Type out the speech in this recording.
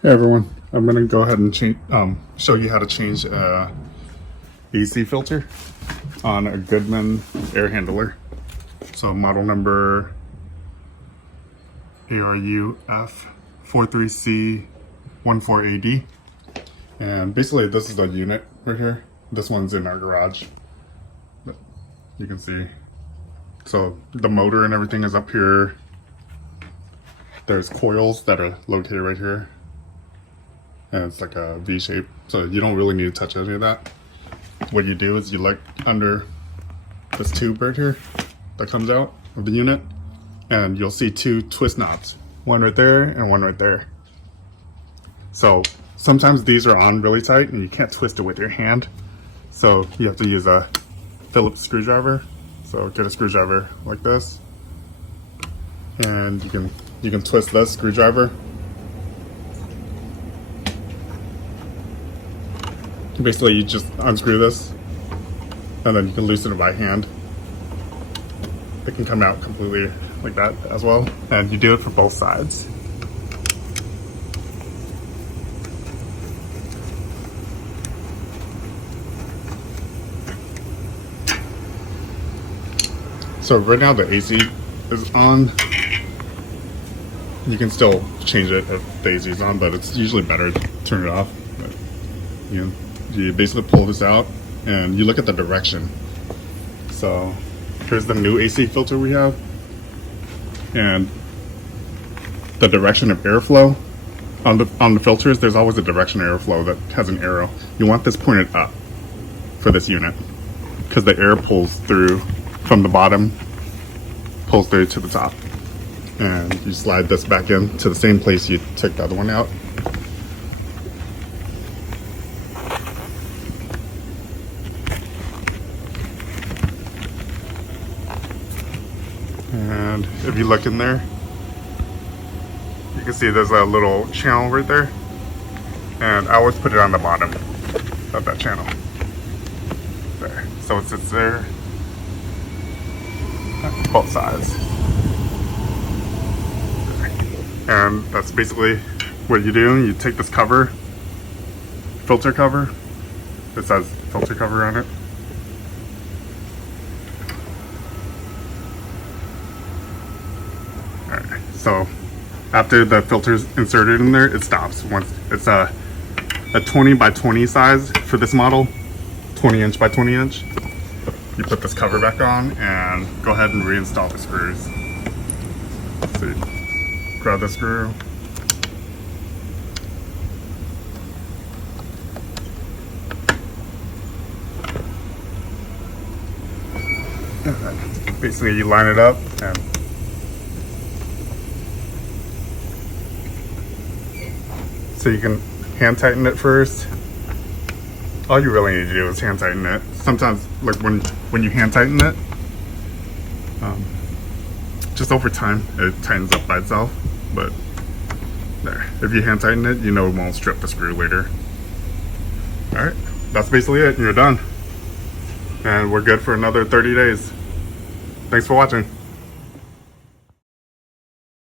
Hey everyone, I'm going to go ahead and show you how to change a AC filter on a Goodman air handler. So model number ARUF43C14AD. And basically this is the unit right here. This one's in our garage. But you can see. So the motor and everything is up here. There's coils that are located right here. And it's like a V shape, so you don't really need to touch any of that. What you do is you look under this tube right here that comes out of the unit, and you'll see two twist knobs, one right there and one right there. So sometimes these are on really tight and you can't twist it with your hand, so you have to use a Phillips screwdriver. So get a screwdriver like this, and you can twist this screwdriver. Basically, you just unscrew this, and then you can loosen it by hand. It can come out completely like that as well, and you do it for both sides. So right now the AC is on. You can still change it if the AC is on, but it's usually better to turn it off. But, you basically pull this out and you look at the direction. So here's the new AC filter we have, and the direction of airflow on the filters, there's always a direction of airflow that has an arrow. You want this pointed up for this unit because the air pulls through from the bottom, pulls through to the top, and you slide this back in to the same place you took the other one out. And if you look in there, you can see there's a little channel right there, and I always put it on the bottom of that channel there, so it sits there both sides. And that's basically what you do. You take this cover, filter cover, it says filter cover on it, so after the filter's inserted in there, it stops. Once it's a 20 by 20 size for this model, 20 inch by 20 inch. You put this cover back on and go ahead and reinstall the screws. So you grab the screw, and then basically you line it up, and so you can hand tighten it first. All you really need to do is hand tighten it. Sometimes, like when you hand tighten it, just over time it tightens up by itself. But there, if you hand tighten it, you know it won't strip the screw later. All right, that's basically it. You're done, and we're good for another 30 days. Thanks for watching.